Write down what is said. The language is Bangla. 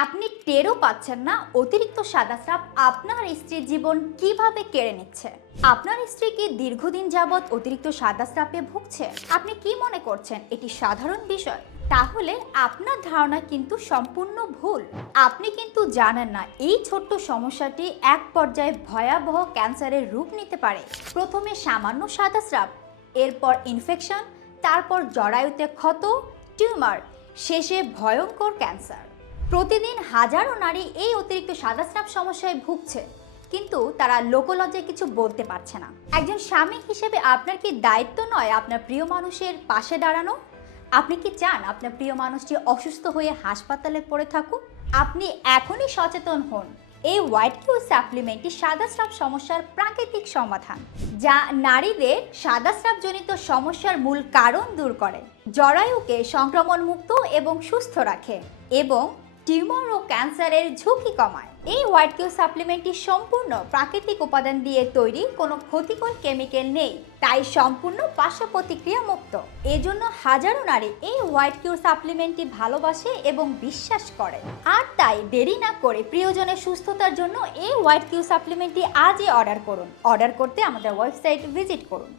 আপনি টেরও পাচ্ছেন না অতিরিক্ত সাদা স্রাব আপনার স্ত্রীর জীবন কিভাবে কেড়ে নিচ্ছে। আপনার স্ত্রী কি দীর্ঘদিন যাবৎ অতিরিক্ত সাদা স্রাবে ভুগছে? আপনি কি মনে করছেন এটি সাধারণ বিষয়? তাহলে আপনার ধারণা কিন্তু সম্পূর্ণ ভুল। আপনি কিন্তু জানেন না এই ছোট্ট সমস্যাটি এক পর্যায়ে ভয়াবহ ক্যান্সারের রূপ নিতে পারে। প্রথমে সামান্য সাদা স্রাব, এরপর ইনফেকশন, তারপর জরায়ুতে ক্ষত, টিউমার, শেষে ভয়ঙ্কর ক্যান্সার। প্রতিদিন হাজারো নারী এই অতিরিক্ত সাদা স্রাব সমস্যায় ভুগছে, কিন্তু তারা লোকলজ্জায় কিছু বলতে পারছে না। একজন স্বামী হিসেবে আপনার কি দায়িত্ব নয় আপনার প্রিয় মানুষের পাশে দাঁড়ানো? আপনি কি চান আপনার প্রিয় মানুষটি অসুস্থ হয়ে হাসপাতালে পড়ে থাকুক? আপনি এখনই সচেতন হন। এই হোয়াইট কিউ সাপ্লিমেন্টটি সাদা স্রাব সমস্যার প্রাকৃতিক সমাধান, যা নারীদের সাদা স্রাবজনিত সমস্যার মূল কারণ দূর করে, জরায়ুকে সংক্রমণ মুক্ত এবং সুস্থ রাখে এবং টিউমার ও ক্যান্সারের ঝুঁকি কমায়। এই হোয়াইট কিউ সাপ্লিমেন্টটি সম্পূর্ণ প্রাকৃতিক উপাদান দিয়ে তৈরি, কোনো ক্ষতিকর কেমিক্যাল নেই, তাই সম্পূর্ণ পার্শ্ব প্রতিক্রিয়া মুক্ত। এজন্য হাজারো নারী এই হোয়াইট কিউ সাপ্লিমেন্টটি ভালোবাসে এবং বিশ্বাস করে। আর তাই দেরি না করে প্রিয়জনের সুস্থতার জন্য এই হোয়াইট কিউ সাপ্লিমেন্টটি আজই অর্ডার করুন। অর্ডার করতে আমাদের ওয়েবসাইট ভিজিট করুন।